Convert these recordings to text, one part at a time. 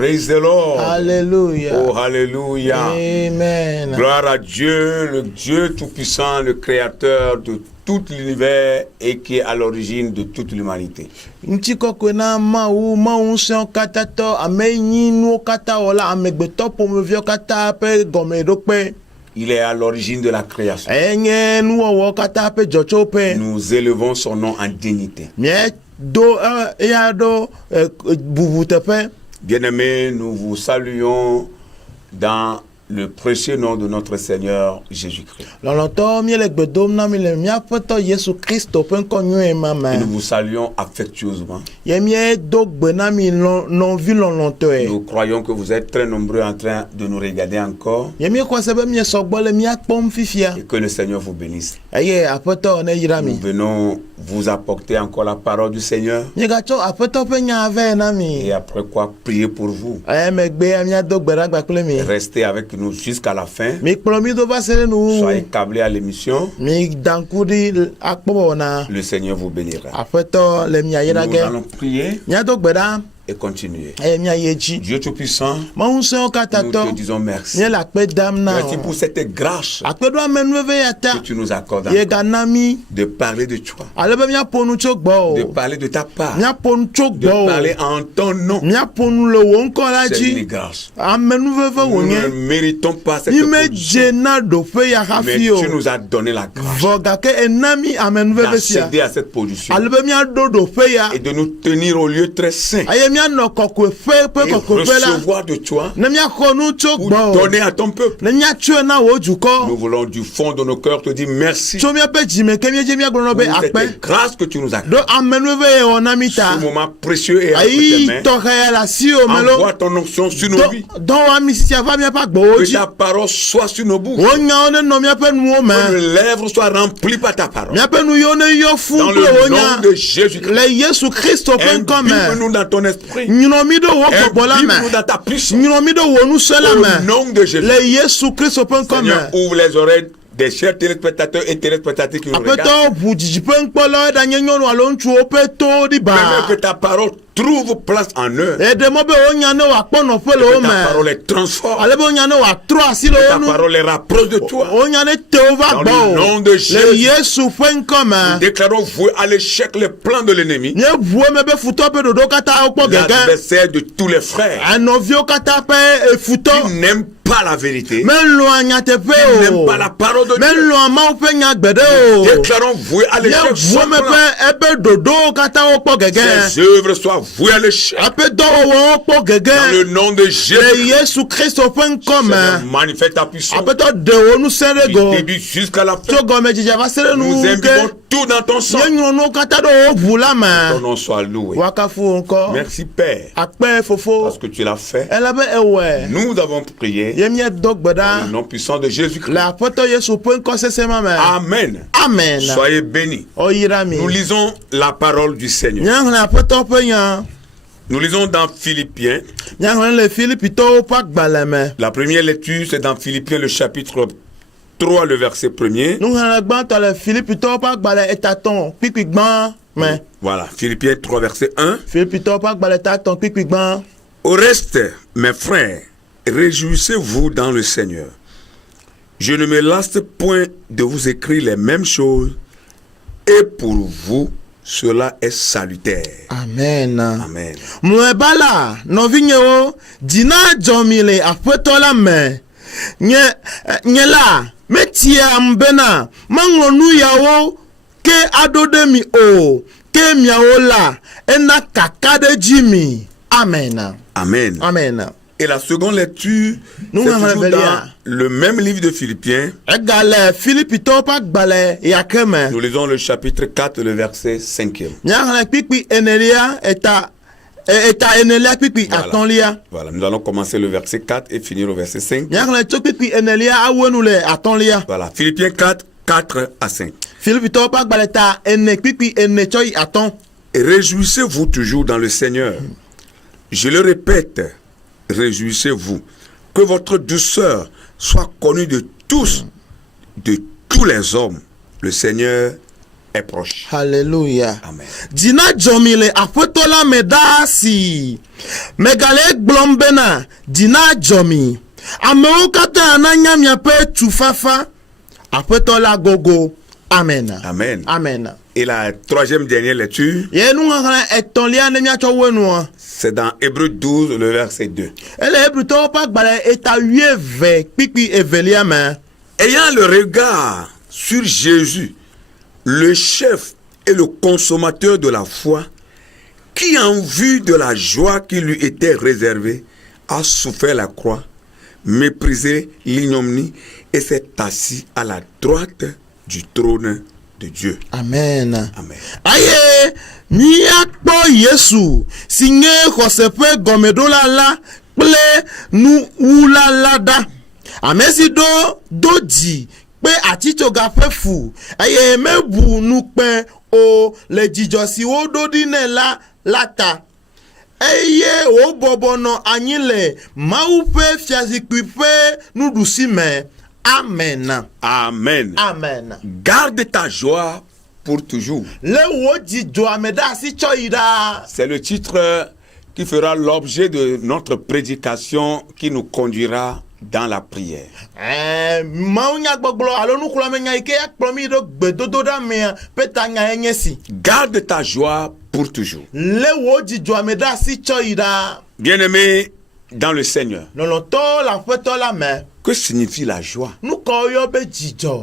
Praise the Lord. Alléluia. Oh, hallelujah. Amen. Gloire à Dieu, le Dieu tout-puissant, le créateur de tout l'univers et qui est à l'origine de toute l'humanité. Ntikokona mau unsion katato amenyi no kata ola amegbeto pomevio kata pe gomedope. Il est à l'origine de la création. Enye nu wo kata pe jochope. Nous élevons son nom en dignité. Mie do ya do bubutepe. Bien-aimés, nous vous saluons dans le précieux nom de notre Seigneur Jésus-Christ. Loloto mie le gbedom na mi le mia poto Yesu Kristo pe nkonyu e mama. Et nous vous saluons affectueusement. Ye mie do gbena mi non vi lolonto e. Nous croyons que vous êtes très nombreux en train de nous regarder encore. Ye mie kwa sebe mie sogbole mia pom fifia. Et que le Seigneur vous bénisse. Aye apoto ne yirami. Nous venons vous apporter encore la parole du Seigneur. Mie gacho apoto pe nya ave na mi. Et après quoi, prier pour vous. Aye megbe mia do gbera gba kule mi. Restez avec nous jusqu'à la fin. Mi promis do va sele nu. Soyez câblés à l'émission. Mi dankudi akpobo na. Le Seigneur vous bénira. Apoto le mia Nous yirage. allons prier Mia do gbera. et continuer. Aye mia yechi. Dieu Tout-Puissant, Ma unsion nous katato. te disons merci. Mie la pe dam na. Merci pour cette grâce Akpedo amenuve yata. que tu nous accordes Ye encore. ganami. De parler de toi, Alebe mia ponu chogbo. de parler de ta part, Mia ponu de chogbo. parler en ton nom. Mia ponu le wonko la C'est une ji. grâce. Amenuve Nous ne wonye. méritons pas cette Ni me position, jena do fe ya mais hafio. tu nous as donné la grâce Voga ke enami amenuve sia. d'accéder à cette position Alebe mia do fe ya. et de nous tenir au lieu très saint Aye mia no kokwe fe pe et kokwe fe la. recevoir de toi Ne mia konu pour chogbo. donner à ton peuple. Ne mia chue na wo juko. Nous voulons du fond de nos cœurs te dire merci Cho mia pe jime ke mia je mia glono be pour akpe. cette grâce que tu nous as Do amenuve e onamita. ce moment précieux et entre tes Ayi mains. to kaya la si o melo. Envoie ton onction sur nos vies. Don wa mi si ava mia pa Que gboji. ta parole soit sur nos bouches. Wonya one no mia pe nu o Que me. nos lèvres soient remplies par ta parole. Mia pe nu yo ne yo fu Dans ko le nom wonya. de Jésus-Christ. Le Yesu Kristo pe nkome. Imbibe-nous dans ton esprit. Nyino mi do wo ko bola me. Imbibe-nous dans ta puissance. Nyino mi do wo nu sela Au me. nom de Jésus. Le Yesu Kristo pe nkome. Seigneur, ouvre les oreilles des chers téléspectateurs et téléspectatrices qui nous regardent. Apeto bujiji pe nkpolo da nyenyonu alo ntu o pe to di ba. Permets que ta parole trouve place en eux. E de mo be wonya ne wa kpono fe le Que o ta me. parole les transforme. Ale be wonya ne wa tro asi le Ta onu. parole les rapproche de toi. Wonya ne te o va Dans bo. le nom de Le Jésus. Yesu pe nkome. Déclarons voué à l'échec les plans de l'ennemi. Nye vue me be futo pe dodo kata o po gege. L'adversaire de tous les frères Anovio kata pe futo. qui n'aiment pas la vérité, Men lo anyate pe qui o. n'aiment pas la parole de Men Dieu. lo ama pe nya gbede o. Déclarons voué à Nye l'échec vue son me plan. pe ebe dodo kata o po gege. Ses œuvres soient vouées à l'échec. Ape do o po Dans le gege. nom de Le Jésus. Yesu Kristo pe nkome. Seigneur, manifeste ta puissance. Ape to de o nu sere Du go. début jusqu'à la fin. To go me jija va sere nu Nous imbibons ke. tout dans ton sang. Nye nyono kata do o vula Ton me. nom soit loué. Wakafu nko. Merci Père, Akpe fofo. parce que tu l'as fait. Elabe ewe. Nous avons prié Yemye dog au gbeda. nom puissant de Jésus-Christ. La poto Yesu pe nko sese mame. Amen. Amen. Soyez bénis. O yirami. Nous lisons la parole du Seigneur. Nyang na poto pe nya. Nous lisons dans Philippiens. Nyang le Philippe to pa gbaleme. La première lecture, c'est dans Philippiens, le chapitre 3, le verset 1er. Nous na gban to le Philippe to pa gbale etaton pikpi gban mais Voilà, Philippiens 3, verset 1. Philippe to pa gbale etaton pikpi gban. Au reste, mes frères, réjouissez-vous dans le Seigneur. Je ne me lasse point de vous écrire les mêmes choses, et pour vous, cela est salutaire. Amen. Amen. Mwebala no vinyo dina jomile apeto la me. Nye la metia mbena mangonu yawo ke adode mi o ke miawo la ena kakade jimi. Amen. Amen. Amen. Et la seconde lecture, Nous c'est avons toujours révélé. dans le même livre de Philippiens. Egale Philippe to pa gbale yakeme. Nous lisons le chapitre 4, le verset 5e. Nyangale pipi enelia eta enelia pipi atonlia. Voilà, nous allons commencer le verset 4 et finir au verset 5. Nyangale to pipi enelia awenule atonlia. Voilà, Philippiens 4, 4 à 5. Philippe to pa gbale ta ene pipi ene choi aton. Et réjouissez-vous toujours dans le Seigneur. Je le répète, réjouissez-vous. Que votre douceur soit connue de tous les hommes. Le Seigneur est proche. Hallelujah. Amen. Dina jomile apotola medasi. Megale glombena dina jomi. Ameokata ananya miape tufafa. Apotola gogo. Amen. Amen. Amen. Et la troisième dernière lecture, c'est dans Hébreux 12, le verset 2. Ayant le regard sur Jésus, le chef et le consommateur de la foi, qui en vue de la joie qui lui était réservée, a souffert la croix, méprisé l'ignominie et s'est assis à la droite du trône de Dieu. Amen. Amen. Aye, ni akpo Yesu, singe kosepe gomedola la, ple nu ulala da. Amesi doji, pe atito gape fu. Aye, mebu nu pe o le jijosi o dodine la lata. Eye o bobono anyile, maupe fiazikwipe nu dusime. Amen. Amen. Amen. Garde ta joie pour toujours. C'est le titre qui fera l'objet de notre prédication qui nous conduira dans la prière. Garde ta joie pour toujours. Bien-aimé dans le Seigneur. Que signifie la joie?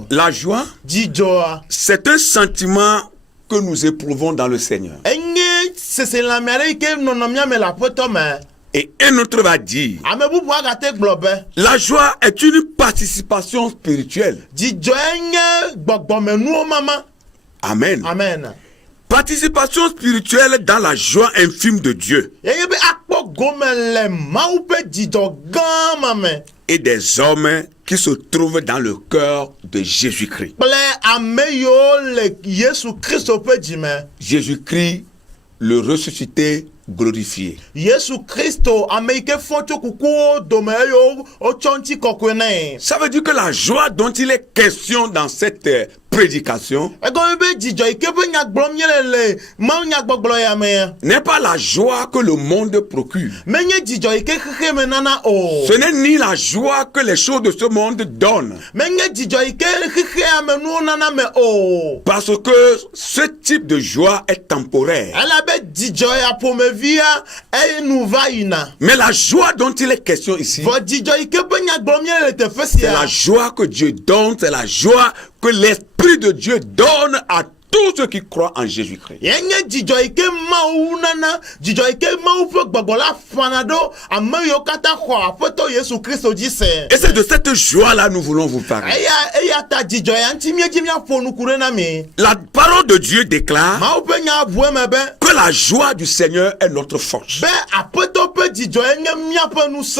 La joie, c'est un sentiment que nous éprouvons dans le Seigneur. Et un autre va dire, la joie est une participation spirituelle. Amen. Amen. Participation spirituelle dans la joie infime de Dieu et des hommes qui se trouvent dans le cœur de Jésus-Christ. Jésus-Christ, le ressuscité, glorifié. Ça veut dire que la joie dont il est question dans cette prédication n'est pas la joie que le monde procure. Ce n'est ni la joie que les choses de ce monde donnent. Parce que ce type de joie est temporaire. Mais la joie dont il est question ici, c'est la joie que Dieu donne, c'est la joie que l'Esprit de Dieu donne à tous ceux qui croient en Jésus-Christ. Et c'est de cette joie-là nous voulons vous parler. La parole de Dieu déclare que la joie du Seigneur est notre force.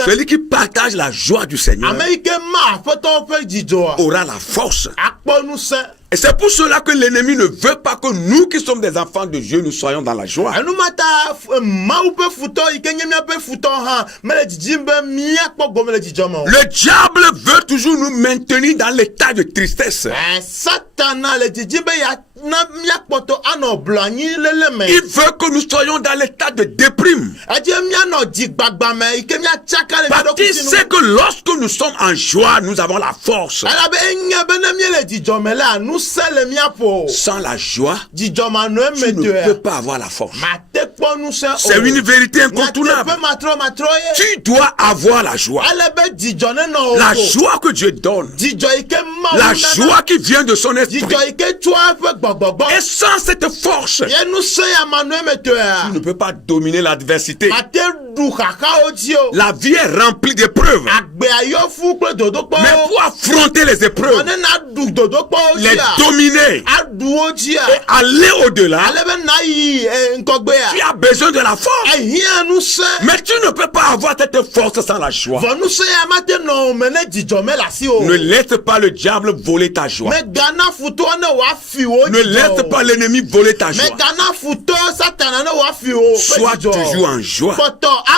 Celui qui partage la joie du Seigneur aura la force. Et c'est pour cela que l'ennemi ne veut pas que nous qui sommes des enfants de Dieu, nous soyons dans la joie. Le diable veut toujours nous maintenir dans l'état de tristesse. Il veut que nous soyons dans l'état de déprime. Parce qu'il sait que lorsque nous sommes en joie, nous avons la force. Sans la joie, tu ne peux pas avoir la force. C'est une vérité incontournable. Tu dois avoir la joie. La joie que Dieu donne. La joie qui vient de son esprit. Et sans cette force, tu ne peux pas dominer l'adversité. La vie est remplie d'épreuves. Mais pour affronter les épreuves, les dominer et aller au-delà, tu as besoin de la force. Mais tu ne peux pas avoir cette force sans la joie. Ne laisse pas le diable voler ta joie. Ne laisse pas l'ennemi voler ta joie. Sois toujours en joie.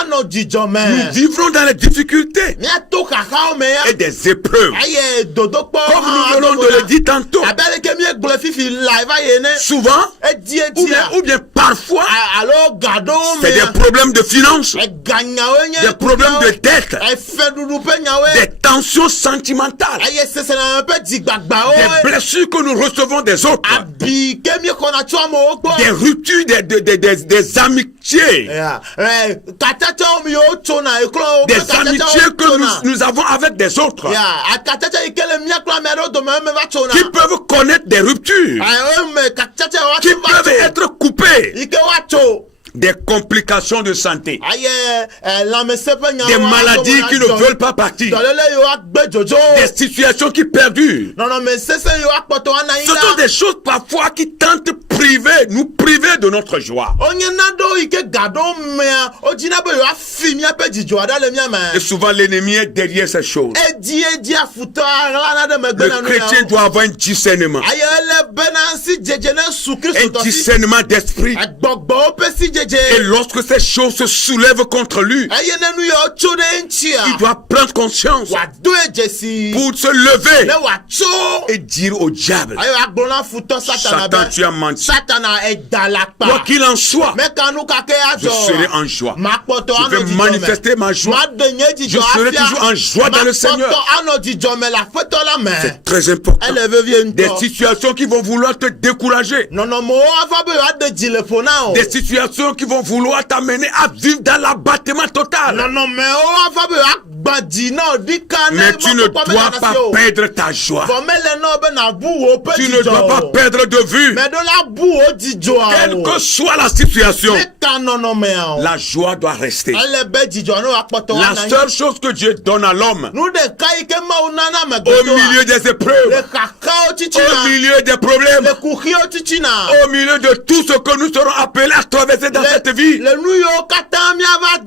anɔ dzidzɔ me. Nous vivrons dans les difficultés Míato xaxawo me ya. et des épreuves. Eye dodokpɔ Comme nous venons de le dire tantôt, abe aleke míegblɔ fifi la eva ye ne. souvent, ou bien parfois, Alo gaɖowo c'est des mea. problèmes de finances, Eganyawo nye. des problèmes de dette, Efeɖuɖu ƒe nyawoe. des tensions sentimentales, Eye seseleleme ƒe dzigbagbawo. des blessures que nous recevons des autres, Abi ke míexɔna tso amewo gbɔ. des ruptures, des amitiés, Katsatsawo mi yiwo tsona eklo. des amitiés que nous avons avec des autres, Katsatsa yi ke le míakplɔ ame aɖewo dome eme va tsona. qui peuvent connaître des ruptures, Eme katsatsa qui wa peuvent tso. être coupés, Yi ke wa tso. des complications de santé, Aye lãmese ƒe nyawo. des maladies qui ne veulent pas partir, Dɔléle yiwo agbe dzodzo. des situations qui perdurent. Nɔnɔme sese yiwo akpɔtɔ ana yi Ce sont la. des choses parfois qui tentent nous priver de notre joie. Onye naɖewo yi ke gaɖo mea wodzina be yewoafi míaƒe dzidzɔ aɖe le mía me. Et souvent l'ennemi est derrière ces choses. Edi afutɔ aɣla na ɖe megbe na Le nu chrétien yawo. doit avoir un discernement. Aye ele bena si dzedze ne su Un Kristo tɔ si. discernement d'esprit. Gbɔgbɔwo ƒe si Et dzedze. lorsque ces choses se soulèvent contre lui, Eye ne nu yawo tso ɖe eŋutia. il doit prendre conscience Wòado dzesi. pour se lever Ne wòatso. et dire au diable, Aye agblɔ na futɔ Satana Satan, tu be. as menti. Satana eda la Quoi kpa. qu'il en soit, Meka nu kake je serai adzɔ. en joie. Makpɔtɔ Je anɔ vais dzidzɔ manifester ma joie. Maɖe nye Je dzidzɔ serai afia. toujours en joie dans le Seigneur. Makpɔtɔ anɔ dzidzɔ me le aƒetɔ la me. C'est très important. Ele vevie Des ŋutɔ. situations qui vont vouloir te décourager. Nɔnɔmewo ava be yewoaɖe dzi le ƒo na o. Des situations qui vont vouloir t'amener à vivre dans l'abattement total. Nɔnɔmewo ava be yewoagba dzi na o ɖika ne Mais tu ne mɔkpɔkpɔ dois menana pas si o. perdre ta joie. Vɔ mele na wo be nabu wo ƒe Tu ne dois pas dzidzɔ o. perdre de vue. Mɛ ɖo la bu wo dzidzɔa Quelle o. que soit la situation, Ne ka nɔnɔmea o. la joie doit rester. Ele be dzidzɔ ne woakpɔtɔ La wana seule chose que Dieu donne à l'homme nu ɖeka yi ke Mawu nana au milieu amegbetɔa. des Le épreuves, xaxawo au tsitsina. milieu des problèmes, Le kuxiwo tsitsina. au milieu de tout ce que nous serons appelés à traverser dans cette vie, Le nu yiwo katã míava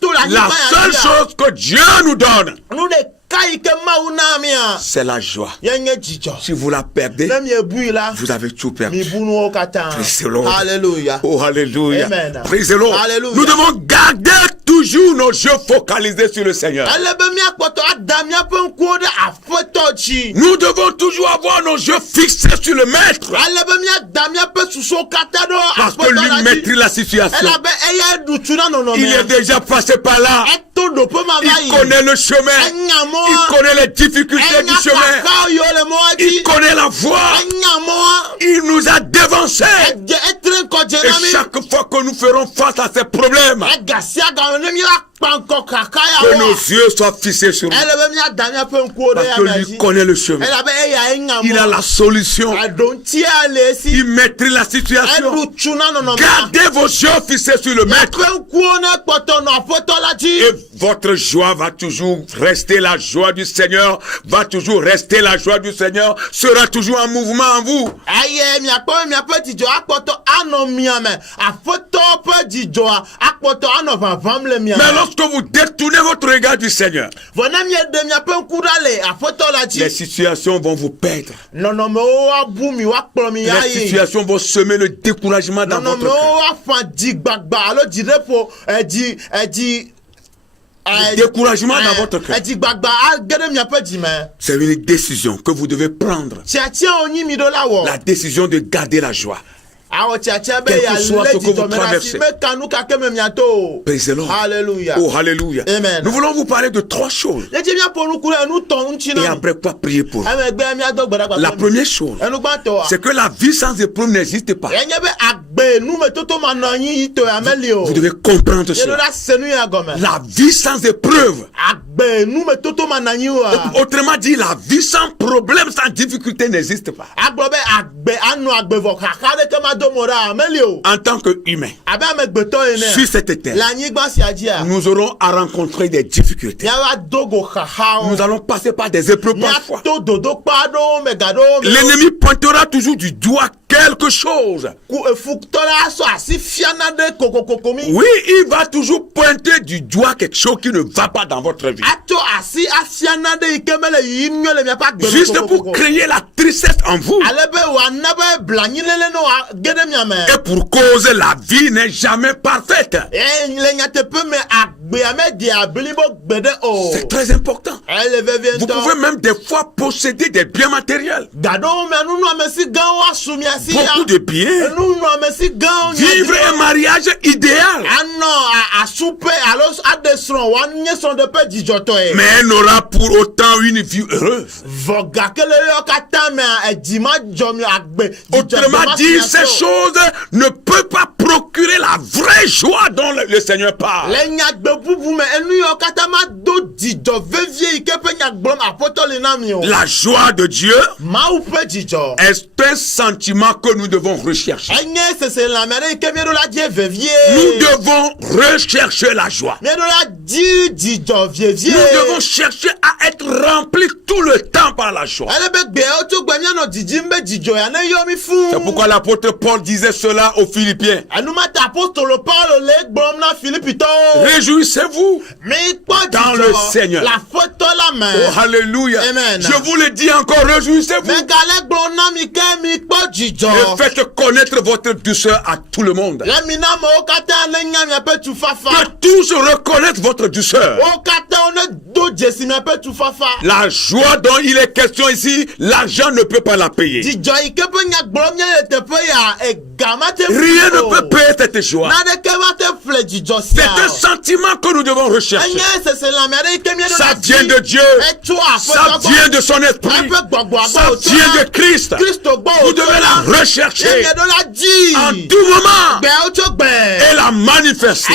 to le la anyigba seule ya dzi. chose que Dieu nous donne, Nu ɖeka yi ke Mawu na mia. c'est la joie. Ye nye dzidzɔ. Si vous la perdez, Ne miebui la. vous avez tout perdu. Mi bu nuwo katã. Praise the Lord. Alléluia. Oh, alléluia. Amen. Praise the Lord. Alléluia. Nous devons garder toujours nos yeux focalisés sur le Seigneur. Ele be míakpɔtɔ ada míaƒe ŋkuwo ɖe aƒetɔ dzi. Nous devons toujours avoir nos yeux fixés sur le Maître. Ale be míada míaƒe susuwo katã ɖo Parce que aƒetɔ lui la dzi. maîtrise la situation. Elabe eya ɖu tu na Il est nɔnɔmea. déjà passé par là. Eto ɖoƒe ma va Il yi. connaît le chemin. Enya Il mɔa. connaît les difficultés du Enya chemin. kakawo yiwo le mɔa Il dzi. connaît la voie. Enya mɔa. Il nous a dévancés. Edze etre ŋkɔ dze Et na mi. chaque fois que nous ferons face à ces problèmes, Egasia game ne mi la kpa ŋkɔ kaka que ya nos wa. yeux soient fixés sur lui. Ele be míada míaƒe ŋkuwo ɖe Parce ya que mea lui dzi. connaît le chemin. Elabe eya enya Il a mɔ. la solution. Aɖontia le esi. Il maîtrise la situation. Eɖu tu na nɔnɔmea. Gardez vos yeux fixés sur le Maître. Míaƒe ŋkuwo ne kpɔtɔ nɔ aƒetɔ la dzi. Et votre joie va toujours rester la joie du Seigneur, va toujours rester la joie du Seigneur, sera toujours en mouvement en vous. Eye miakpɔ be miaƒe dzidzɔ akpɔtɔ anɔ mia me. Aƒetɔ ƒe dzidzɔa akpɔtɔ anɔ ʋaʋãm le mia Mais me. lorsque vous détournez votre regard du Seigneur, Vɔ ne mieɖe miaƒe ŋku ɖa le aƒetɔ la les dzi. situations vont vous perdre. Nɔnɔmewo abu mi woakplɔ mi ya Les yi. situations vont semer le découragement dans votre cœur. Nɔnɔmewo afa dzigbagba alo dziɖeƒo Découragement dans votre cœur. dzigbagba age ɖe miaƒe dzime. C'est une décision que vous devez prendre. Tiatia wonyi mi ɖo la wɔ. La décision de garder la joie. Awɔ tiatia be Quel que soit yalé ce que vous dzidzɔ me la traversez. si meka nu kake me miato o. Praise the Lord. Alléluia. Oh, alléluia. Amen. Nous voulons vous parler de trois choses. Nedze miaƒo nuku ɖe nu tɔ̃ ŋuti Et na mi. après quoi prier pour vous. Emegbe miado gbedagba. La première chose, Enugbãtɔa. c'est que la vie sans épreuve n'existe pas. Enye be agbe numetoto manɔ anyi yi to ya meli o. Vous devez comprendre Ye ɖo cela. la se nu ya gɔme. La vie sans épreuve, Agbe numetoto manɔ anyi oa. autrement dit, la vie sans problème, sans difficulté n'existe pas. Agblɔ be agbe anɔ agbe vɔ xaxa ɖeke ma do mo ɖa meli o. En tant qu'humain, Abe amegbetɔ sur ene. cette terre, Le anyigba sia dzia. nous aurons à rencontrer des difficultés. Miava do go xaxawo. Nous allons passer par des épreuves parfois. Miato dodokpa aɖewo me gaɖewo me. L'ennemi pointera toujours du doigt quelque chose. Ku efutɔ la asɔ asi fiana ɖe kokokoko mi. Oui, il va toujours pointer du doigt quelque chose qui ne va pas dans votre vie. Atsɔ asi afiana ɖe yi ke mele yiyim nyɔ le miaƒe agbe me Juste pour kokokoko. créer la tristesse en vous. Ale be wòana be blanyilele ne wòage gede miame. Et pour cause, la vie n'est jamais parfaite. Le nyatepe me agbe ame di ablibo gbede o. C'est très important. Elle veut Vous pouvez même des fois posséder des biens matériels. Gado me nunu amesi gawo asumi asi ya. Beaucoup de biens. Nunu amesi gawo. Vivre un mariage idéal. Ano a soupe alos adesron wan nyeson de pe dijoto e. Mais elle n'aura pour autant une vie heureuse. Voga kele yo kata me ejima jomi agbe. Autrement dit, ces choses ne peuvent pas procurer la vraie joie dont le Seigneur parle. Le nyagbe bubu me enu yo kata ma do dijo vevie ike pe nyagblom apotole na mi o. La joie de Dieu Ma ou pe dijo. est un sentiment que nous devons rechercher. Enye se la mere ike mi do la die vevie. Nous devons rechercher la joie. Mi do la di dijo vevie. Nous devons chercher à être remplis tout le temps par la joie. Ele be gbe o to gbe mi no dijimbe dijo ya na yo mi fu. C'est pourquoi l'apôtre Paul disait cela aux Philippiens. Anuma ta apostolo Paul le gbom na Philipito. Réjouissez-vous dans le Seigneur. La photo la main. Oh, alléluia. Amen. Je vous le dis encore, réjouissez-vous. Mais gale gbom na mi ke mi po dijo. Et faites connaître votre douceur à tout le monde. La mina mo kata na nya mi pe tu fafa. Que tous reconnaissent votre douceur. O kata on do jesi mi pe tu fafa. La joie dont il est question ici, l'argent ne peut pas la payer. Dijo ike pe nya gbom nya te pe ya e gamate. Rien ne peut payer cette joie. Na de ke ma te fle dijo C'est sia. un sentiment que nous devons rechercher. Enye se la mere ike mi do. Ça vient de Dieu. Ça vient de son esprit. Ça vient de Christ. Vous devez la rechercher en tout moment et la manifester.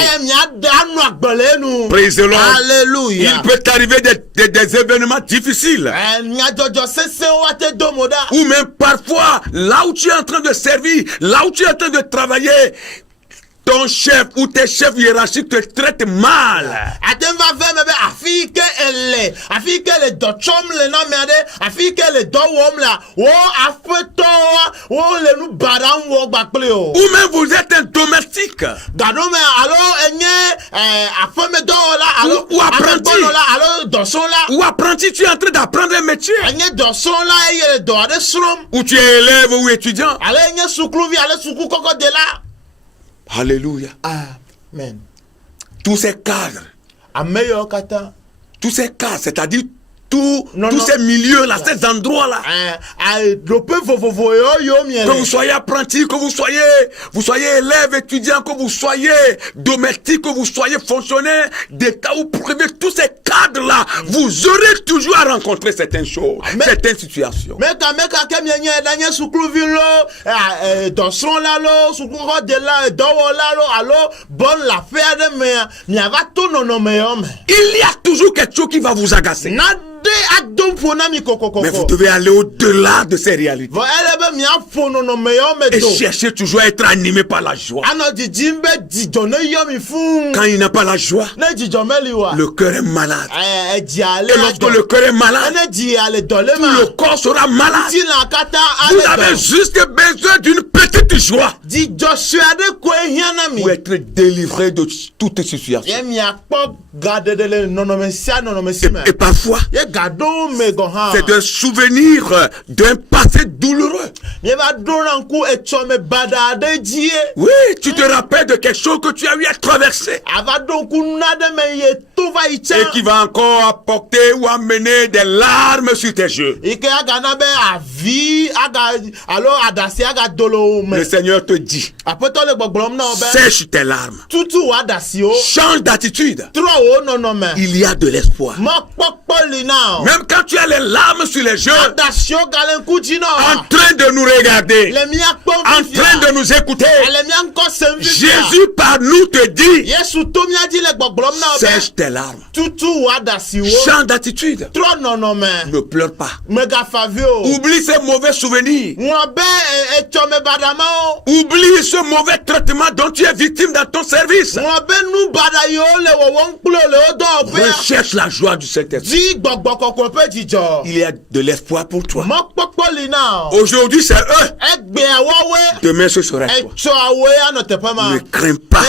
Praise the Lord. Alléluia. Il peut arriver des événements difficiles. Ou même parfois, là où tu es en train de servir, là où tu es en train de travailler, ton chef ou tes chefs hiérarchiques te traitent mal. Ou même vous êtes un domestique. Ou apprenti. Ou apprenti, tu es en train d'apprendre un métier. Ou tu es élève ou étudiant. Alléluia. Amen. Tous ces cadres, c'est-à-dire tous ces milieux-là, ces endroits-là. Que vous soyez apprenti, que vous soyez élève, étudiant, que vous soyez domestique, que vous soyez fonctionnaire d'État ou privé, tous ces cadres-là, vous aurez toujours à rencontrer certaines choses, certaines situations. Il y a toujours quelque chose qui va vous agacer. Mais vous devez aller au-delà de ces réalités. Et chercher toujours à être animé par la joie. Quand il n'a pas la joie, le cœur est malade. Et lorsque le cœur est malade, tout le corps sera malade. Vous avez juste besoin d'une petite joie pour être délivré de toutes ces situations. Et parfois, c'est un souvenir d'un passé douloureux. Oui, tu te rappelles de quelque chose que tu as eu à traverser et qui va encore apporter ou amener des larmes sur tes yeux. Le Seigneur te dit, sèche tes larmes, change d'attitude. Il y a de l'espoir. Même quand tu as les larmes sur les yeux, en train de nous regarder, en train de nous écouter, Jésus par nous te dit, sèche tes larmes, change d'attitude, ne pleure pas, oublie ces mauvais souvenirs, oublie ce mauvais traitement dont tu es victime dans ton service. Recherche la joie du Saint-Esprit. Il y a de l'espoir pour toi. Aujourd'hui c'est eux, demain ce sera toi. Ne crains pas.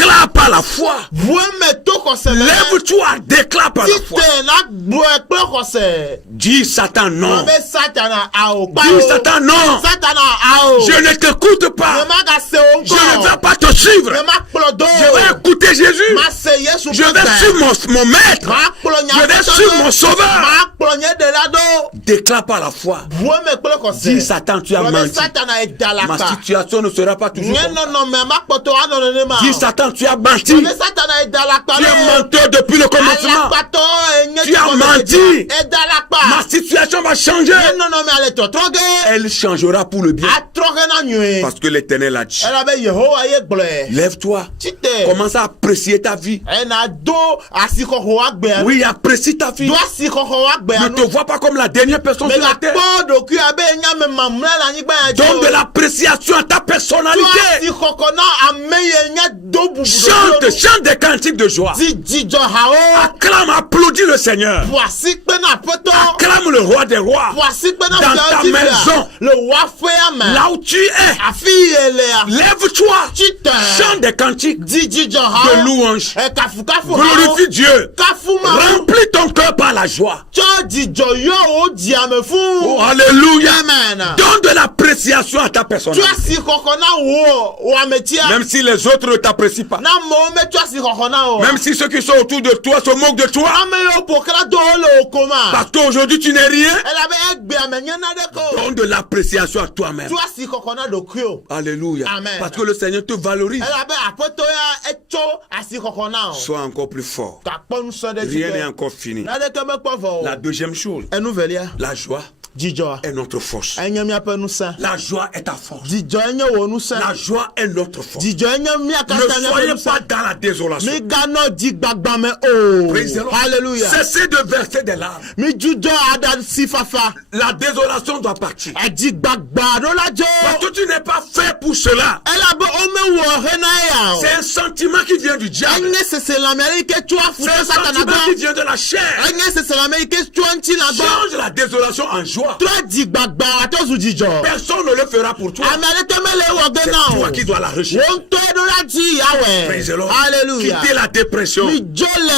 déclare par la foi. Vueme to kɔsɛ mɛ. Lève-toi, déclare par la foi. Tite na gbɔɛ kple kɔsɛ. Dis Satan non. Abe Satana awo. Dis Satan non. Satana awo. Je ne t'écoute pas. Ne ma ka se o Je ne nkɔ. vais pas te suivre. Ne ma kplɔ do. Je vais écouter Jésus. Ma se Yesu Je vais suivre mon maître. Ma kplɔ nya Je vais suivre mon sauveur. Ma kplɔ nye de la do. Déclare par la foi. Vueme kple kɔsɛ. Dis Satan, tu as Abe menti. Satana edala Ma ka. situation ne sera pas toujours Nye comme ça. nɔnɔmɛ ma kpɔtɔ anɔ ne ma. Dis Satan, tu as menti. Abe Satana edala ka. Tu es menteur depuis le commencement. Alakpatɔ enye Tu as menti. Edala Ma ka. situation va changer. Nye nɔnɔmɛ ale tɔtrɔ ge. Elle changera pour le bien. Atrɔ ge na nyuie. Parce que l'Éternel a dit. Elabe Yehowa ye gblɔe. Lève-toi. Tite. Commence à apprécier ta vie. Ena do asikɔxɔ agbea. Oui, apprécie ta vie. Do asikɔxɔ agbea. Ne te vois pas comme la dernière personne Mais sur la la terre. kpɔ ɖokui abe nyame mamlɛ le anyigba ya dzi Donne o. de l'appréciation à ta Do personnalité. asikɔkɔ na ame ye nye do bubu Chante, chante des cantiques de joie. Di dzidzɔ hawo. Acclame, applaudis le Seigneur. Ƒo asi kpe na aƒetɔ. Acclame le roi des rois. Ƒo asi kpe na Dans ta fiawo maison. le wɔaƒea me. Là où tu es, Afi ye lea. lève-toi. Tite. Chante des cantiques Di dzidzɔ de hawo. louange. Kafukafu hawo. Glorifie Dieu. Kafu ma. Remplis ton cœur par la joie. Tsɔ dzidzɔ yɔ wo dziame fu. Oh, alléluia. Amen. Donne de l'appréciation à ta Tu personnalité. asi kɔkɔ na wo ametia. Même si les autres ne t'apprécient pas. Na amewo me tu asi kɔkɔ na o. Même si ceux qui sont autour de toi se moquent de toi. Ame yiwo ƒo xlã do wo le wo koma. Parce qu'aujourd'hui tu n'es rien. Elabe egbea me nye naɖeke o. Donne de l'appréciation à toi-même. Tu asi kɔkɔ na ɖokui o. Alléluia. Amen. Parce que le Seigneur te valorise. Elabe aƒetɔ ya etsɔ asi kɔkɔ na o. Sois encore plus fort. Gakpɔ nusɔ ɖe dzi Rien n'est ke. encore fini. Naɖeke mekpɔ vɔ La o. deuxième chose, Enuvelia. la joie Dzidzɔ. est notre force. Enye miaƒe ŋusẽ. La joie est ta force. Dzidzɔ enye wò ŋusẽ. La joie est notre force. Dzidzɔ enye mia Ne katã miaƒe soyez ŋusẽ. pas dans la désolation. Miganɔ dzigbagba me o. Praise the Lord. Hallelujah. Cessez de verser des larmes. Midzudzɔ aɖa si fafa. La désolation doit partir. Dzigbagba ɖo la dzo. Parce que tu n'es pas fait pour cela. Elabe womewɔ hena ya o. C'est un sentiment qui vient du diable. Enye seselame yi ke tso afu C'est un tso satana sentiment qui gbɔ. vient de la chair. Enye seselame yi ke tso ŋuti la gbɔ. Change la désolation en joie. Trɔ dzigbagba atɔ zu dzidzɔ. Personne ne le fera pour toi. Ame aɖeke mele wɔ ge C'est na o. toi qui dois la rechercher. Wo ŋutɔ ɖo la dzi Praise the yawɛ. Lord. Hallelujah. Quittez la dépression. Midzo le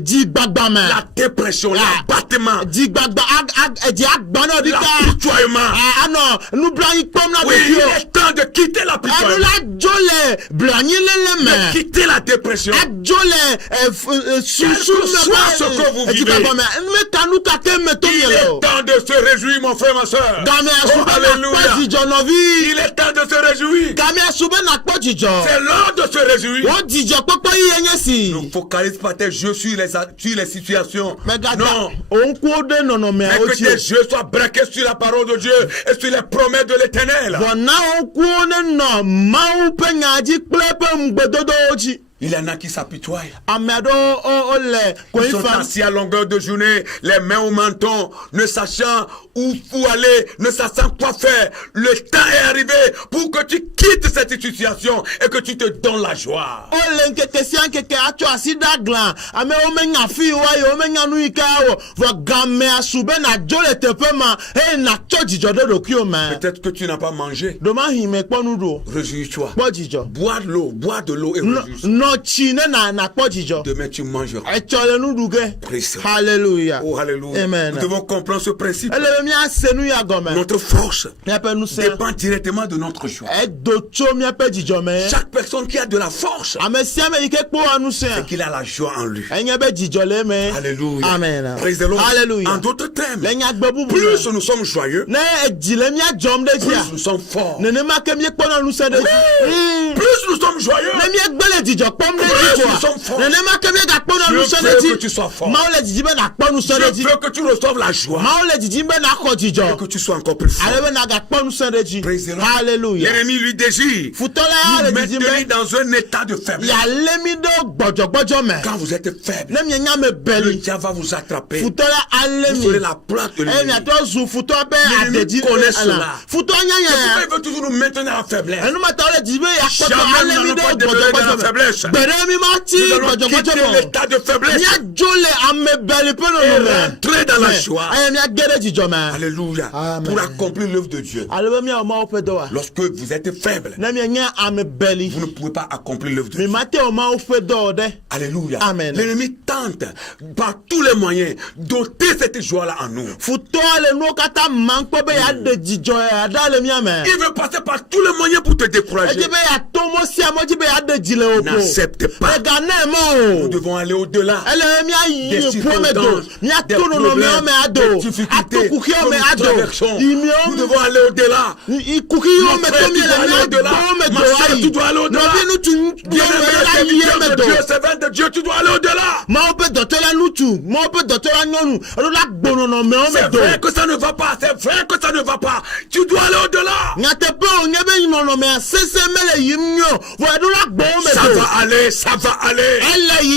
dzigbagba me. La dépression, l'abattement, Dzigbagba dzi agba na ɖi ka. l'apitoiement. Anɔ nublanyi kpɔm na Oui, il ɖeviwo. est temps de quitter Anu l'apitoiement. la dzo le blanyilele me. Quittez la dépression. Adzo le susu Quel que soit ce que vous vivez. dzigbagba me. Meka nu kake me to Il mi le est o. temps de se réjouir, mon frère, ma soeur. Game Oh, asu be nakpɔ alléluia. dzidzɔ nɔvi. Il est temps de se réjouir. Game asu be nakpɔ dzidzɔ. C'est l'heure de se réjouir. Wo dzidzɔ kpɔkpɔ yi ye nye si. Ne focalise pas tes yeux sur les situations. Megada Non. onkuwo ɖe Mais nɔnɔmeawo que dzi tes o. yeux soient braqués sur la parole de Dieu et sur les promesses de l'Éternel. Vɔ na onkuwo ne nɔ Mawu ƒe nya dzi kple eƒe ŋugbedodowo dzi. Il y en a qui s'apitoient. Ame aɖewo le Ils konyi sont fam. assis à longueur de journée, les mains au menton, ne sachant où aller, ne sachant quoi faire. Le temps est arrivé pour que tu quittes cette situation et que tu te donnes la joie. Wole nkeke sia nkeke atsɔ asi ɖe agla. Amewo menya fi wa yi, womenya nu yi ke awɔ. Vɔ game asu be nadzo le teƒe ma eye natsɔ dzidzɔ ɖe ɖokuiwo me. Peut-être que tu n'as pas mangé. Ɖomahi mekpɔ nu ɖo. Réjouis-toi. Kpɔ dzidzɔ. Bois de l'eau et réjouis-toi. Nɔ tsi ne nakpɔ dzidzɔ. Demain tu mangeras. Etsɔ le nu ɖu ge. Praise God. Hallelujah. Oh, alléluia. Amen. Nous devons comprendre ce principe. Ele be míase nu ya gɔme. Notre force Míaƒe ŋusẽ. dépend directement de notre joie. Edo tso míaƒe dzidzɔ me. Chaque personne qui a de la force, Ame sia ame yi ke kpɔa ŋusẽ. qu'il a la joie en lui. Enye be dzidzɔ le eme. Alléluia. Amen. Praise the Lord. Hallelujah. En d'autres termes, Le nyagbe bubu plus me. nous sommes joyeux, Ne edzi le mía dzɔm ɖe plus dzia. nous sommes forts. Nenema ke míekpɔna ŋusẽ ɖe dzi. Plus nous sommes joyeux, Ne míegbe le dzidzɔ kpɔm ɖe Plus dzi nous sommes koa. forts. Nenema ke míegakpɔna Dieu ŋusẽ veut ɖe que tu sois dzi. fort. Mawu le didi be nakpɔ ŋusẽ ɖe je dzi. veux que tu reçoives la joie Mawu le didi be nakɔ et dzidzɔ. que tu sois encore plus fort. Ale be nagakpɔ ŋusẽ ɖe dzi. Praise the Lord. Hallelujah. L'ennemi lui désire Futɔla vous ya le didi maintenir be dans un état de faiblesse. yalé mi ɖe gbɔdzɔgbɔdzɔ me. Quand vous êtes faible, Ne mienya me le beli. diable va vous attraper. Futɔla alé Vous mi. serez la proie de Eye l'ennemi. miatɔ zu futɔ be L'ennemi adedi connaît cela. Futɔ Pourquoi nyanya. il veut toujours nous maintenir en faiblesse? Enumata le didi be yakpɔtɔ Jamais alé nous mi n'allons pas ɖe demeurer dans la gbɔdzɔgbɔdzɔ faiblesse. me. Gbɛɖe mi ma ti Nous allons gbɔdzɔgbɔdzɔ quitter l'état de me. faiblesse Miadzo le ame beli ƒe et nɔnɔme. rentrer dans la joie. Eye miage ɖe dzidzɔ me. Alléluia. Amen. Pour accomplir l'œuvre de Dieu. Lorsque vous êtes faible, vous ne pouvez pas accomplir l'œuvre de Dieu. Alléluia. Amen. L'ennemi tente par tous les moyens d'ôter cette joie-là en nous. Il veut passer par tous les moyens pour te décourager. N'accepte pas. Nous devons aller au-delà des circonstances, des problèmes, des difficultés que nous traversons. Nous devons aller au-delà. Notre frère, tu dois aller au-delà. Ma soeur, tu dois aller au-delà. Bien-aimé, Dieu, servant de Dieu, tu dois aller au-delà. C'est vrai que ça ne va pas, c'est vrai que ça ne va pas. Tu dois aller au-delà. Ça va aller, ça va aller.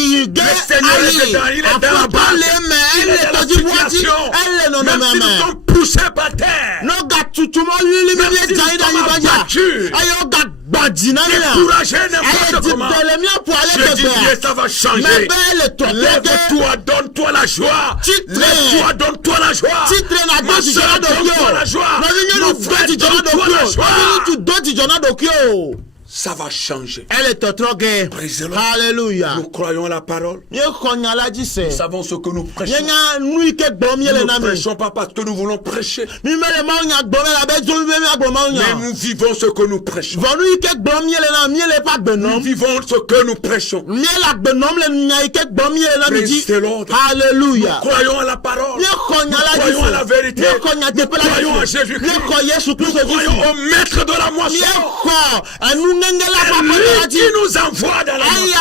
Le Seigneur est dedans, il est dans la base, il est dans la situation. Même si nous sommes poussés par terre, même si nous sommes abattus, découragés n'importe comment, je dis bien, ça va changer. Lève-toi, donne-toi la joie. Lève-toi, donne-toi la joie. Ma soeur, donne-toi la joie. Mon frère, donne-toi la joie. Ça va changer. Alléluia. Nous croyons à la parole. Nous savons ce que nous prêchons. Nous ne prêchons pas parce que nous voulons prêcher. Mais nous vivons ce que nous prêchons. Nous vivons ce que nous prêchons. Praise the Lord. Alléluia. Nous croyons à la parole. Nous croyons à la vérité. Nous croyons à Jésus-Christ. Nous croyons au maître de la moisson. Lui qui nous envoie dans la moisson.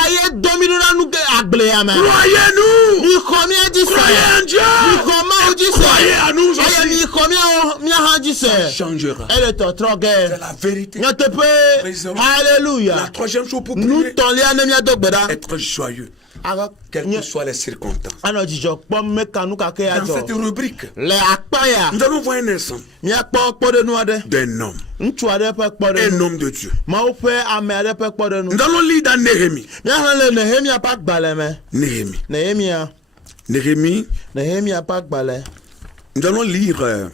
Croyez-nous. Croyez en Dieu. Croyez à nous aussi. Ça changera. C'est la vérité. Alléluia. La troisième chose pour prier, être joyeux. Quelles que soient les circonstances. Dans cette rubrique, nous allons voir un exemple d'un homme, un homme de Dieu. Nous allons lire dans Néhémie. Néhémie. Nous allons lire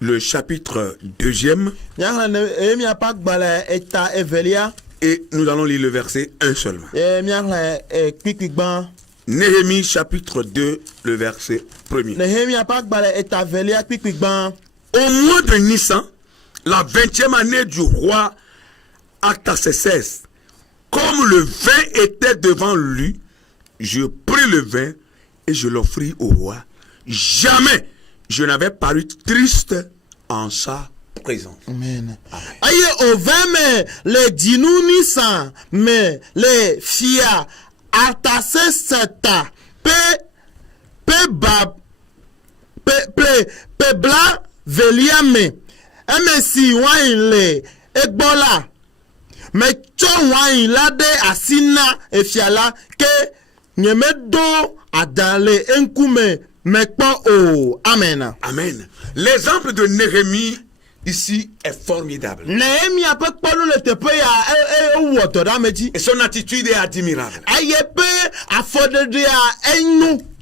le chapitre 2e. Et nous allons lire le verset 1 seulement. Néhémie chapitre 2, le verset 1er. Au mois de Nissan, la 20e année du roi Artaxerxès, comme le vin était devant lui, je pris le vin et je l'offris au roi. Jamais je n'avais paru triste en sa présence. Amen. Aïe au 20 mai, les dinouni sans, mais les fia Artaxerxès pe bla veliame emesi wine le egbola me cho wine lade asina efiala ke nyemedo adale enkume mekpo o. Amen. Amen. L'exemple de Néhémie ici est formidable. Et son attitude est admirable.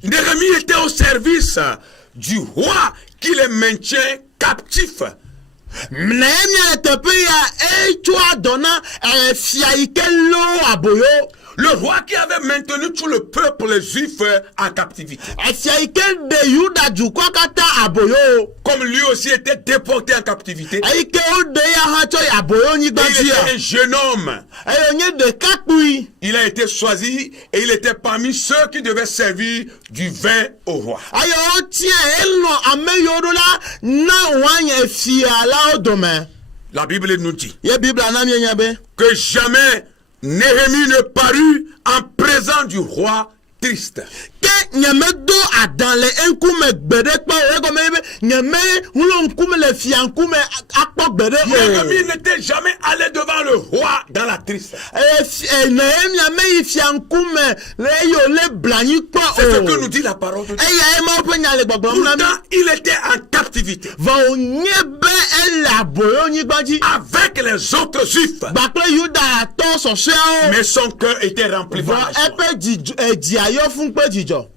Néhémie était au service du roi qui les maintient captifs. Le roi qui avait maintenu tout le peuple juif en captivité. Comme lui aussi était déporté en captivité. Il était un jeune homme. Il a été choisi et il était parmi ceux qui devaient servir du vin au roi. La Bible nous dit que jamais Néhémie ne parut en présence du roi triste. Néhémie n'était jamais allé devant le roi dans la tristesse. C'est ce que nous dit la parole de Dieu. Pourtant, il était en captivité avec les autres juifs. Mais son cœur était rempli par la joie.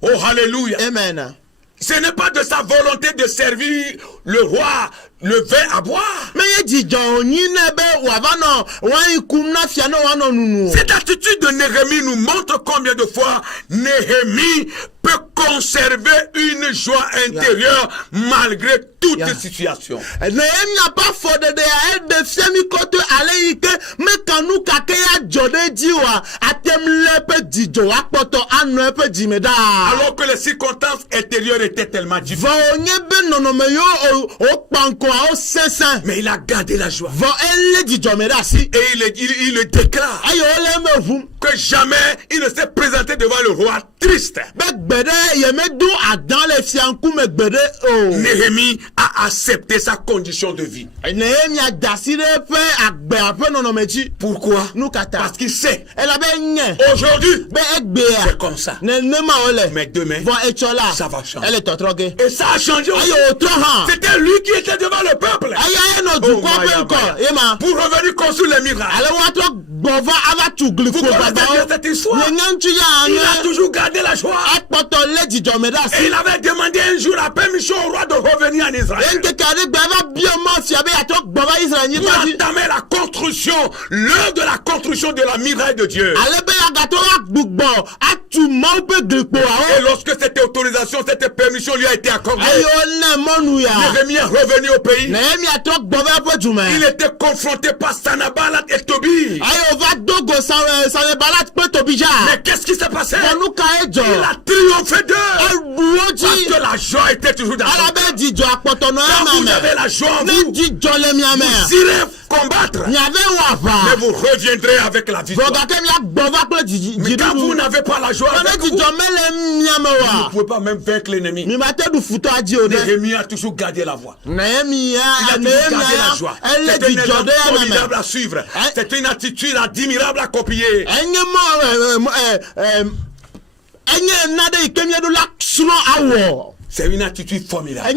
Oh, alléluia. Amen. ce n'est pas de sa volonté de servir le roi le vin à boire. Cette attitude de Néhémie nous montre combien de fois Néhémie peut conserver une joie intérieure malgré toute situation. Alors que les circonstances intérieures étaient tellement difficiles. Mais il a gardé la joie. Et il le déclare que jamais il ne s'est présenté devant le roi triste. Néhémie a accepté sa condition de vie. Pourquoi? Parce qu'il sait aujourd'hui c'est comme ça, mais demain ça va changer. Et ça a changé aussi. C'était lui qui était devant le peuple pour revenir construire les miracles. Vous connaissez cette histoire? Il a toujours gardé la joie. Et il avait demandé un jour la permission au roi de revenir en Israël pour entamer la construction, l'heure de la construction de la muraille de Dieu. Et lorsque cette autorisation, cette permission lui a été accordée, Néhémie est revenu au pays. Il était confronté par Sanballat et Tobie. Mais qu'est-ce qui s'est passé? Il a triomphé d'eux. Parce que la joie était toujours dans lui. Quand vous avez la joie en vous, vous irez combattre. Mais vous reviendrez avec la victoire. Mais quand vous n'avez pas la joie avec vous, vous ne pouvez pas même vaincre l'ennemi. Néhémie a toujours gardé la voix. Il a toujours gardé la joie. C'est un exemple formidable à suivre. C'est une attitude admirable à copier. C'est une attitude formidable.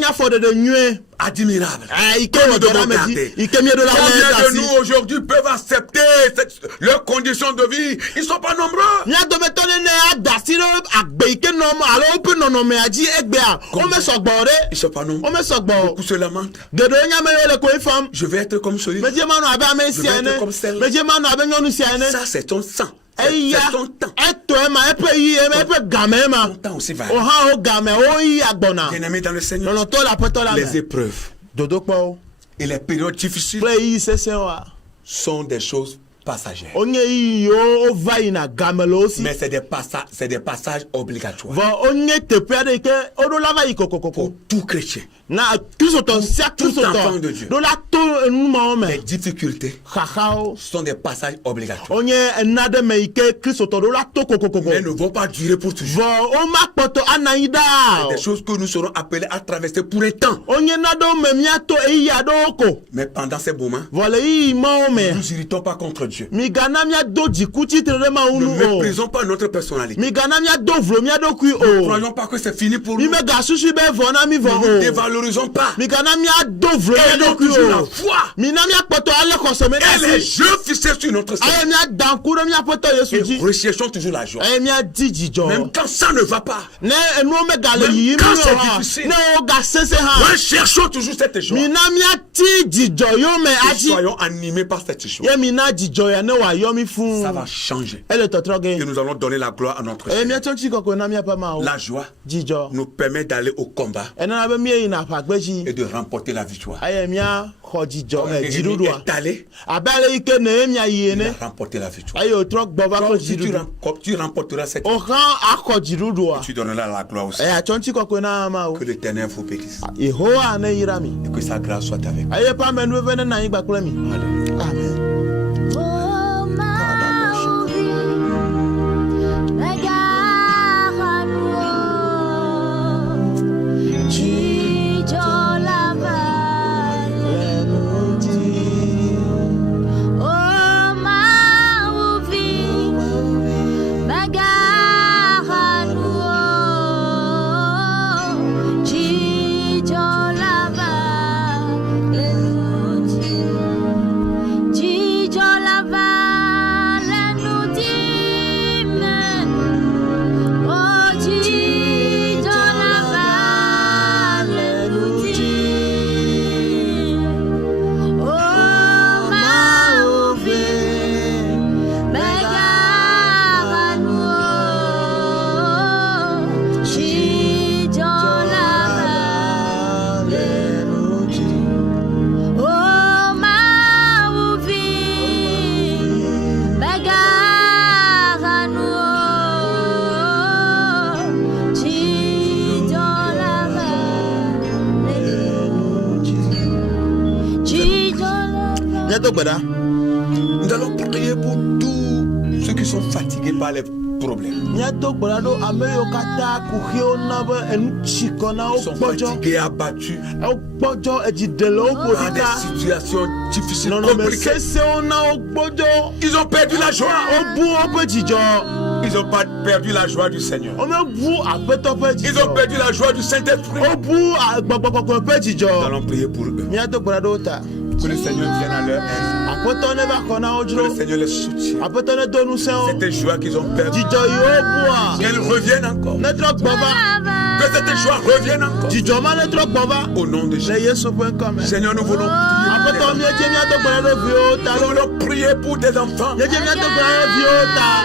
Admirable. Combien de nous aujourd'hui peuvent accepter leurs conditions de vie? Ils ne sont pas nombreux. Ils ne sont pas nombreux. Beaucoup se lamentent. Je vais être comme celui. Je vais être comme celle. Ça, c'est ton sang. C'est ton temps. Ton temps aussi va. Bien-aimé dans le Seigneur, les épreuves et les périodes difficiles sont des choses passagères. Mais c'est des passages obligatoires pour tout chrétien. Tout enfant de Dieu. Les difficultés sont des passages obligatoires. Mais ne vont pas durer pour toujours. C'est des choses que nous serons appelés à traverser pour un temps. Mais pendant ces moments, ne nous irritons pas contre Dieu. Ne méprisons pas notre personnalité. Ne croyons pas que c'est fini pour nous. Ne nous dévalorisons pas. Et ayons toujours la foi. Et les yeux fixés sur notre Seigneur. Et recherchons toujours la joie. Même quand ça ne va pas. Même quand c'est difficile. Recherchons toujours cette joie. Et soyons animés par cette joie. Ça va changer. Et nous allons donner la gloire à notre Seigneur. La joie nous permet d'aller au combat et de remporter la victoire. Néhémie est allé, il a remporté la victoire. Tu remporteras cette victoire. Et tu donneras la gloire aussi. Que l'Éternel vous bénisse. Et que sa grâce soit avec vous. Alléluia. Amen. Ji Nous allons prier pour tous ceux qui sont fatigués par les problèmes. Ils sont fatigués, abattus par des situations difficiles, compliquées. Ils ont perdu la joie. Ils n'ont pas perdu la joie du Seigneur. Ils ont perdu la joie du Saint-Esprit. Nous allons prier pour eux. Que le Seigneur vienne à leur aide. Que le Seigneur les soutienne. Cette joie qu'ils ont perdue, qu'elle revienne encore. Que cette joie revienne encore. Au nom de Jésus. Seigneur, nous voulons prier pour tes enfants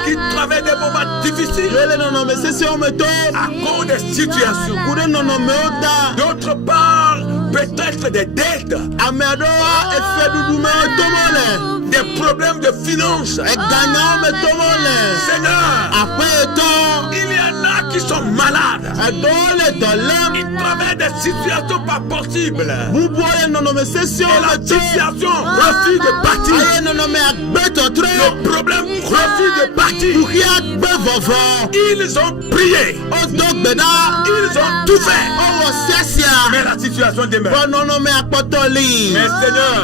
qui traversent des moments difficiles à cause des situations. D'autre part, peut-être des dettes, des problèmes de finances. Seigneur, il y en a qui sont malades. Ils traversent des situations pas possibles. Et la situation refuse de partir. Le problème refuse de partir. Ils ont prié. Ils ont tout fait. Mais la situation demeure. Mais Seigneur,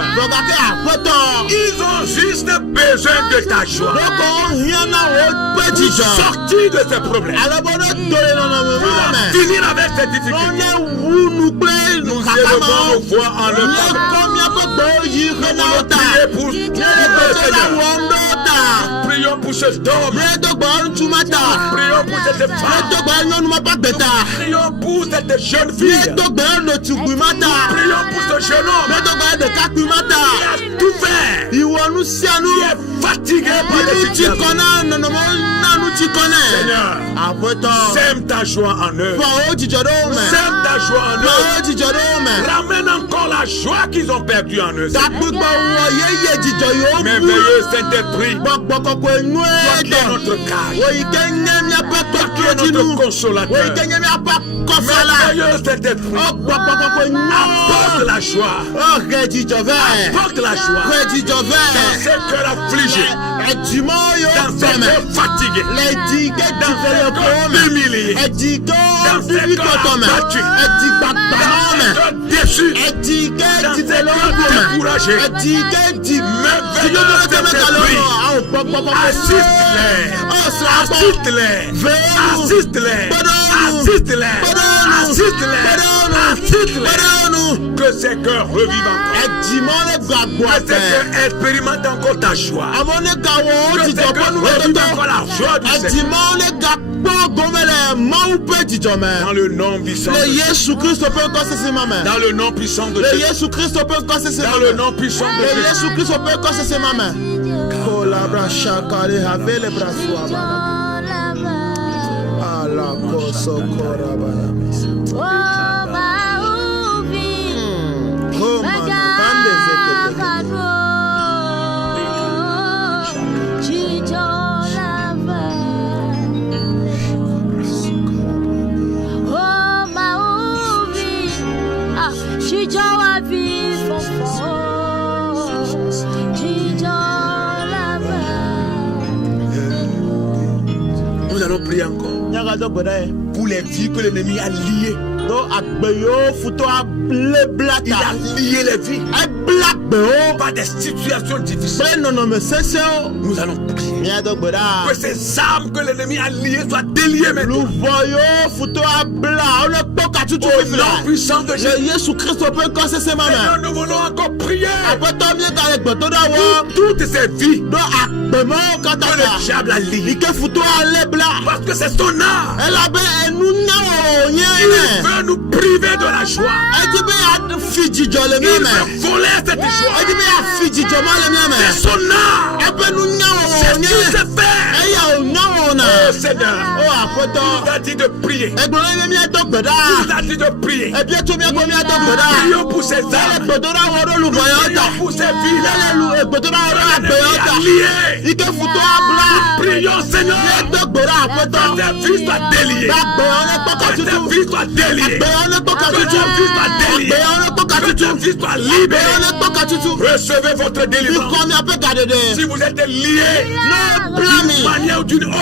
ils ont juste besoin de ta joie pour sortir de ces problèmes. Finir avec ces difficultés. Nous élevons nos voix en leur faveur. Prions pour prions pour ce homme. Prions pour cette femme. Prions pour cette jeune fille. Prions pour ce jeune homme qui a tout fait. Qui est fatigué par les situations. Seigneur, sème ta joie en eux. Sème ta joie en eux. Ramène encore la joie qu'ils ont perdue en eux. Merveilleux Saint-Esprit, toi qui es notre cage, toi qui es notre consolateur. Merveilleux Saint-Esprit, apporte la joie. Apporte la joie dans ces cœurs affligés, dans ces cœurs fatigués, dans ces cœurs humiliés, dans ces cœurs abattus, dans ces cœurs déçus, dans ces cœurs découragés. Merveilleux Saint-Esprit, assiste-les. Que ces cœurs revivent encore. Que ces cœurs expérimentent encore ta joie. Que ces cœurs revivent encore la joie du Seigneur. Dans le nom puissant de Jésus. Dans le nom puissant de Jésus. Dans le nom puissant de Jésus. Nous allons prier encore pour les vies que l'ennemi a liées. Il a lié les vies par des situations difficiles. Nous allons prier que ces armes que l'ennemi a liées soient déliées maintenant. Au nom puissant de Jésus. Seigneur, nous voulons encore prier pour toutes ces vies que le diable a liées. Parce que c'est son art. Il veut nous priver de la joie. Il veut voler cette joie. C'est son art. C'est ce qu'il sait faire. Oh Seigneur, il a dit de prier. Il a dit de prier. Prions pour ces âmes. Prions pour ces vies. Prions Seigneur. Que tes vies soient déliées. Que tes vies soient déliées. Que tes vies soient déliées. ta vie soit libérée. Recevez votre délivrance. Si vous êtes lié d'une manière ou d'une autre,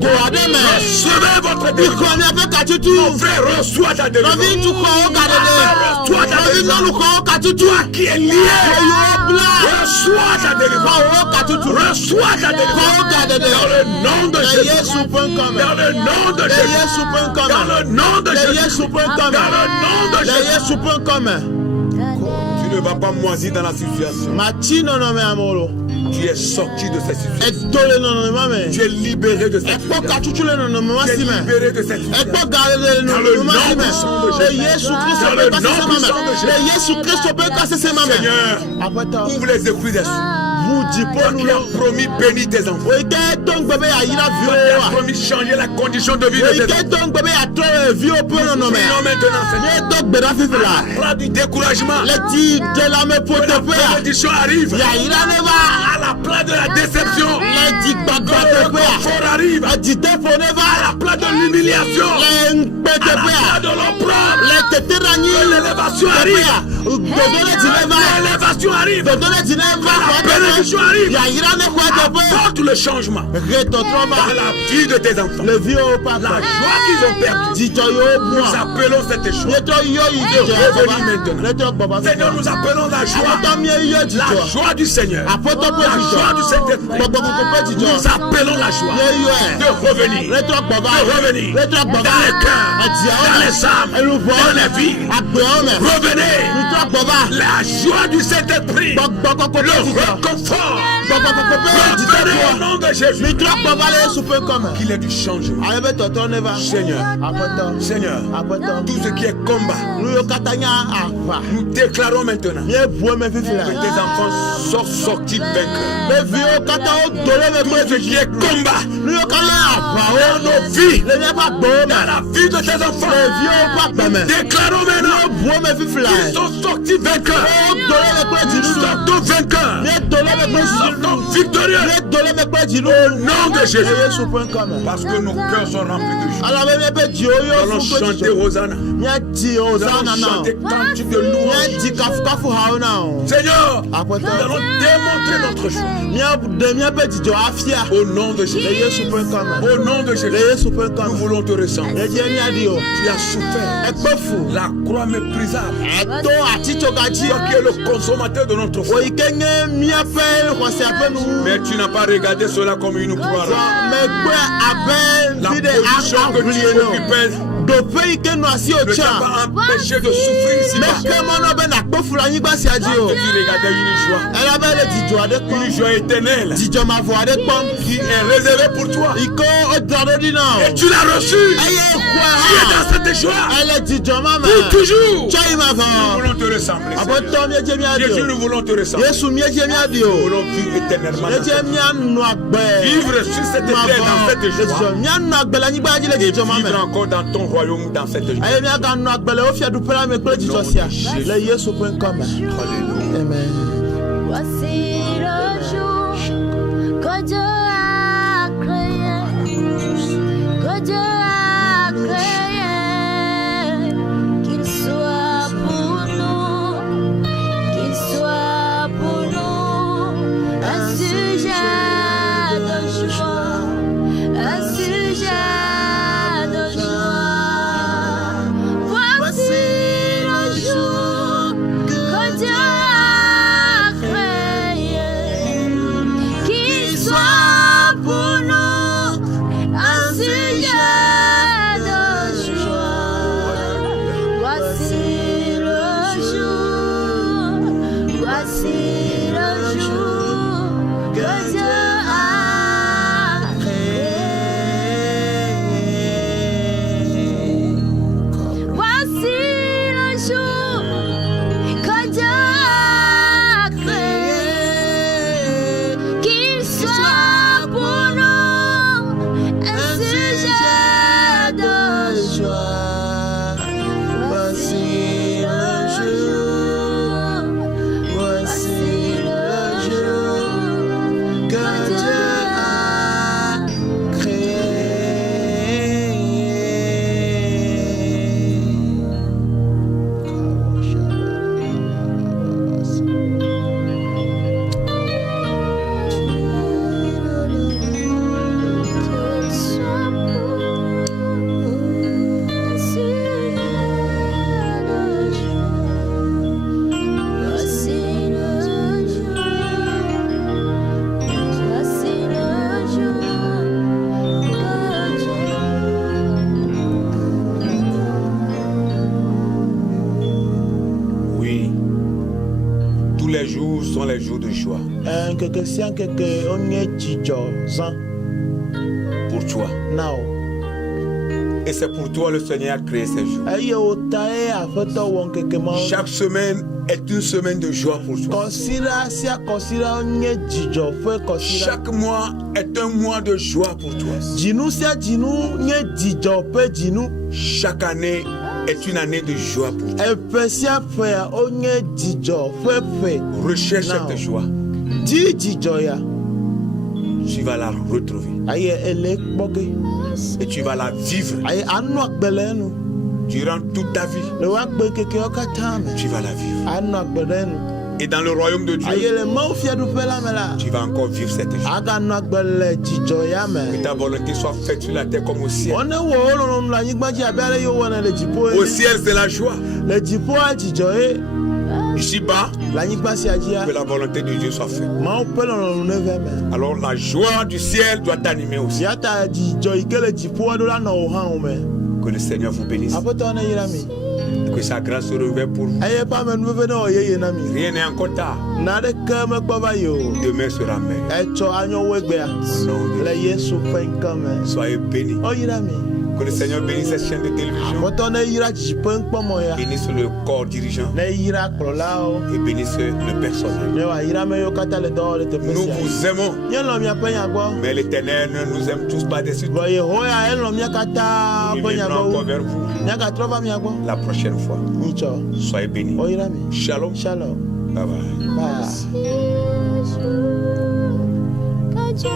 recevez votre délivrance. Mon frère, reçois ta délivrance. Reçois ta délivrance. Toi qui es lié, reçois ta délivrance. Reçois ta délivrance. Dans le nom de Jésus. Dans le nom de Jésus. Dans le nom de Jésus. Dans le nom de Jésus. Tu ne vas pas moisir dans la situation. Tu es sorti de cette situation. Tu es libéré de cette situation. Tu es libéré de cette situation. Dans le nom puissant de Jésus. Dans le nom puissant de Jésus. Seigneur, ouvre les écouilles des cieux. Toi qui as promis bénir tes enfants. Toi qui as promis changer la condition de vie de tes enfants. Maintenant, Seigneur, à la du découragement, la prédiction arrive. À la place de la déception, le confort arrive. À la place de l'humiliation, à la place de l'opprobre, l'élévation arrive. L'élévation arrive. La bénédiction arrive. Apporte le changement dans la vie de tes enfants. La joie qu'ils ont perdue, nous appelons cette joie de revenir maintenant. Seigneur, nous appelons la joie du Seigneur, la joie du Saint-Esprit. Nous appelons la joie de revenir, dans les cœurs, dans les âmes, dans les vies. Revenez. La joie du Saint-Esprit, le réconfort. Revenez au nom de Jésus. Qu'il ait du changement. Seigneur, tout ce qui est combat, nous déclarons maintenant que tes enfants sont sortis vainqueurs. Tout ce qui est combat dans nos vies, dans la vie de tes enfants, déclarons maintenant qu'ils sont sortis vainqueurs. Nous sortons vainqueurs. Nous sortons victorieux. Au nom de Jésus. Parce que nos cœurs sont remplis de joie. Nous allons chanter Hosanna. Nous allons chanter cantique de louange. Seigneur, nous allons démontrer notre joie. Au nom de Jésus. Au nom de Jésus. Nous voulons te ressembler. Tu as souffert la croix méprisable. Toi qui es le consommateur de notre foi. Mais tu n'as pas regardé cela comme une croix. La position que tu occupais ne t'a pas empêché de souffrir ici-bas. Tu regardais une joie éternelle qui est réservée pour toi. Et tu l'as reçue. Tu es dans cette joie pour toujours. Nous voulons te ressembler. Jésus, nous voulons te ressembler. Nous voulons vivre éternellement. Vivre sur cette terre dans cette joie. Et vivre encore dans ton royaume dans cette joie. Amen. Voici le jour que Dieu a créé, qu'il soit pour nous un sujet de joie, un sujet de joie. Voici le jour que Dieu a créé, qu'il soit pour nous un sujet de joie. Voici le jour que Dieu a créé. Voici le jour que Dieu a créé, qu'il soit pour nous un sujet de joie. Voici le jour que jour de joie nkeke sia nkeke onye dzidzɔ zã pour toi. na o. Et c'est pour toi le Seigneur a créé ces jours. eye wòta ye aƒetɔ wɔ nkeke mawo. Chaque semaine est une semaine de joie pour toi. Kɔsira sia kɔsira nye dzidzɔ ƒe kɔsira. Chaque mois est un mois de joie pour toi. Dzinu sia dzinu nye dzidzɔ ƒe dzinu. Chaque année est une année de joie pour toi. Eƒe sia ƒea wonye dzidzɔ ƒe ƒe. Recherche Non. cette joie. Di dzidzɔ ya. Tu vas la retrouver. Aye ele kpɔ ge. Et tu vas la vivre Aye anɔ agbe le enu. durant toute ta vie. Le woagbe kekewo katã me. Tu vas la vivre. Anɔ agbe ɖe enu. Et dans le royaume de Aye Dieu, le mawufiaɖuƒe la me la. tu vas encore vivre cette joie. Aganɔ agbe le dzidzɔ ya Que me. ta volonté soit faite sur la terre comme au ciel. Wɔne wɔ wo lɔlɔ̃nu le anyigba dzi abe ale yi wowɔnɛ le dziƒo Au ye. ciel, c'est la joie. Le dziƒoa dzidzɔ ye. Ici-bas, Le anyigba sia dzia. que la volonté de Dieu soit faite. Mawu ƒe lɔlɔ̃nu ne ve me. Alors la joie du ciel doit t'animer aussi. Ya ta dzidzɔ yi ke le dziƒoa ɖo la nɔ wò hã wo me. Que le Seigneur vous bénisse. Aƒetɔ ne yra mi. Que sa grâce se renouvelle pour vous. Eye ƒe amenuveve ne wɔ yeye na mi. Rien n'est encore tard. Naɖeke mekpɔ va yi o. Demain sera meilleur. Etsɔ anyɔwo egbea. Au nom de Le Yesu ƒe ŋkɔ me. Soyez bénis. Oyra mi. Que le Seigneur bénisse cette chaîne de télévision. Aƒetɔ ne yra dzi ƒe ŋkpɔmɔ ya. Bénisse le corps dirigeant. Ne yra kplɔlawo. Et bénisse le personnel. Ne wòayra ame yiwo katã le dɔ wɔm le teƒe Nous sia. vous aimons. Míelɔ̃ miaƒe nya gbɔ. Mais l'Éternel ne nous aime tous pas dessus. Vɔ Yehowa ya elɔ̃ mía katã Nous ƒe nya viendrons gbɔ encore wu. vers vous Míagatrɔ va mia gbɔ. la prochaine fois. Nyitsɔ. Soyez bénis. Oyra mi. Shalom. Shalom. Bye bye. Bye. Que Dieu